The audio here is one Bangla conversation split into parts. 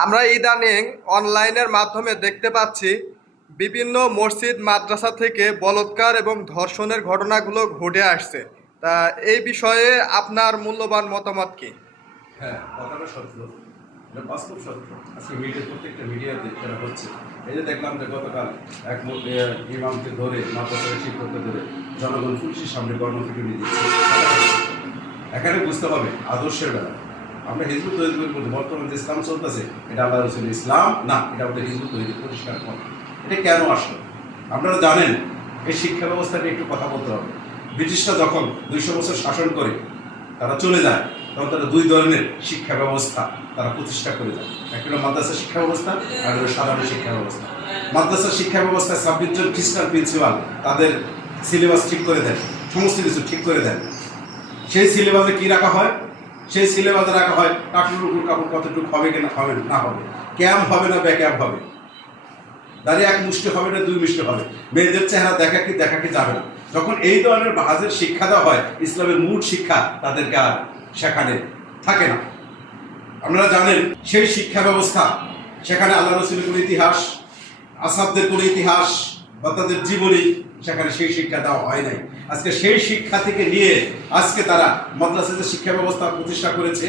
আমরা ইদানিং অনলাইনের মাধ্যমে দেখতে পাচ্ছি বিভিন্ন মসজিদ মাদ্রাসা থেকে বলাৎকার এবং ধর্ষণের ঘটনাগুলো ঘটে আসছে। তা এই বিষয়ে আপনার মূল্যবান মতামত কি? হ্যাঁ, কথাটা সত্য, এটা বাস্তব সত্য। আজকে প্রত্যেকটা মিডিয়াতে যেটা হচ্ছে, এই যে দেখলাম যে গতকাল এক ইমামকে ধরে, মাদ্রাসার শিক্ষককে ধরে জনগণ পুলিশের সামনে গণপিটুনি নিয়ে দিচ্ছে। এখানে বুঝতে হবে আদর্শের বেলা আমরা হিজবুত তৈরির মধ্যে বর্তমানে যে ইসলাম চলতেছে, এটা আল্লাহ রসুল ইসলাম না, এটা আমাদের হিজবুত তৈরি পরিষ্কার করে। এটা কেন আসলো আপনারা জানেন? এই শিক্ষা ব্যবস্থাটা একটু কথা বলতে হবে। ব্রিটিশরা যখন 200 বছর শাসন করে তারা চলে যায়, তখন তারা দুই ধরনের শিক্ষা ব্যবস্থা তারা প্রতিষ্ঠা করে যায়। একটা হলো মাদ্রাসা শিক্ষা ব্যবস্থা, আর হলো সাধারণ শিক্ষা ব্যবস্থা। মাদ্রাসা শিক্ষা ব্যবস্থায় 26 জন খ্রিস্টান প্রিন্সিপাল তাদের সিলেবাস ঠিক করে দেন, সমস্ত কিছু ঠিক করে দেন। সেই সিলেবাসে কি রাখা হয়? সেই সিলেবাসে রাখা হয় কাপড়ের উপর কাপড় কতটুকু হবে কিনা, হবে না হবে, ক্যাম্প হবে না ব্যাকআপ হবে, দাঁড়িয়ে এক মুষ্টি হবে না 2 মুষ্টি হবে, মেয়েদের চেহারা দেখা কি যাবে না। যখন এই ধরনের বাহাজের শিক্ষা দেওয়া হয়, ইসলামের মূল শিক্ষা তাদেরকে আর সেখানে থাকে না। আপনারা জানেন সেই শিক্ষা ব্যবস্থা, সেখানে আল্লাহ রসুলের কোনো ইতিহাস, আসাবদের কোনো ইতিহাস বা তাদের জীবনী, সেখানে সেই শিক্ষা দেওয়া হয় নাই। আজকে সেই শিক্ষা থেকে নিয়ে আজকে তারা মাদ্রাসা যে শিক্ষা ব্যবস্থা প্রতিষ্ঠা করেছে,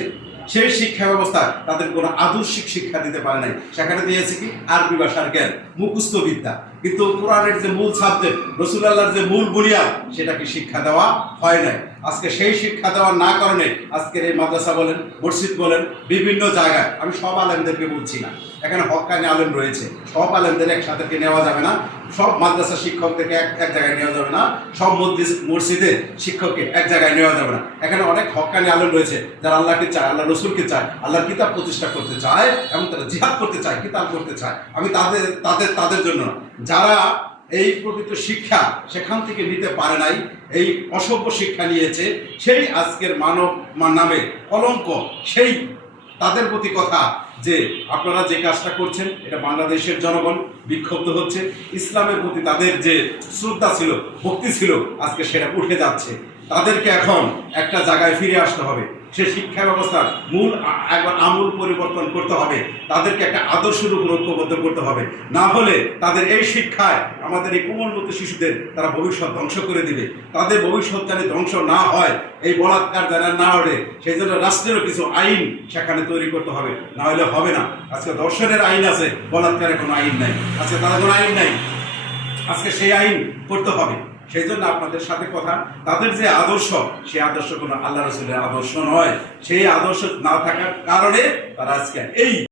সেই শিক্ষা ব্যবস্থা তাদের কোনো আদর্শিক শিক্ষা দিতে পারে নাই। সেখানে দিয়েছে কি আরবি ভাষার জ্ঞান, মুখস্থ বিদ্যা, কিন্তু কোরআনের যে মূল সাবজেক্ট, রাসূলুল্লাহর যে মূল বুনিয়াদ, সেটাকে শিক্ষা দেওয়া হয় নাই। আজকে সেই শিক্ষা দেওয়ার না কারণে আজকের এই মাদ্রাসা বলেন, মসজিদ বলেন, বিভিন্ন জায়গায়, আমি সব আলেমদেরকে বলছি না, এখানে হক্কানি আলেম রয়েছে, সব আলেমদের একসাথে নেওয়া যাবে না, সব মাদ্রাসা শিক্ষকদেরকে এক জায়গায় নেওয়া যাবে না, সব মসজিদের শিক্ষককে এক জায়গায় নেওয়া যাবে না। এখানে অনেক হক্কানি আলেম রয়েছে যারা আল্লাহকে চায়, আল্লাহ রসুলকে চায়, আল্লাহর কিতাব প্রতিষ্ঠা করতে চায় এবং তারা জিহাদ করতে চায়, কিতাব করতে চায়। আমি তাদের জন্য না, যারা এই প্রকৃত শিক্ষা সেখান থেকে নিতে পারে নাই, এই অসভ্য শিক্ষা নিয়েছে, সেই আজকের মানব নামে কলঙ্ক, সেই তাদের প্রতি কথা যে আপনারা যে কাজটা করছেন, এটা বাংলাদেশের জনগণ বিক্ষুব্ধ হচ্ছে। ইসলামের প্রতি তাদের যে শ্রদ্ধা ছিল, ভক্তি ছিল, আজকে সেটা উঠে যাচ্ছে। তাদেরকে এখন একটা জায়গায় ফিরে আসতে হবে। সে শিক্ষা ব্যবস্থার মূল একবার আমূল পরিবর্তন করতে হবে। তাদেরকে একটা আদর্শের উপর ঐক্যবদ্ধ করতে হবে। না হলে তাদের এই শিক্ষায় আমাদের এই কোমলমতি শিশুদের তারা ভবিষ্যৎ ধ্বংস করে দিবে। তাদের ভবিষ্যৎ যাতে ধ্বংস না হয়, এই বলাৎকার যারা না ওঠে, সেই জন্য রাষ্ট্রেরও কিছু আইন সেখানে তৈরি করতে হবে, না হলে হবে না। আজকে ধর্ষণের আইন আছে, বলাৎকারের কোনো আইন নাই। আজকে তাদের কোনো আইন নাই, আজকে সেই আইন করতে হবে। সেই জন্য আপনাদের সাথে কথা, তাদের যে আদর্শ, সেই আদর্শ কোনো আল্লাহ রসুলের আদর্শ নয়। সেই আদর্শ না থাকার কারণে তারা আজকে এই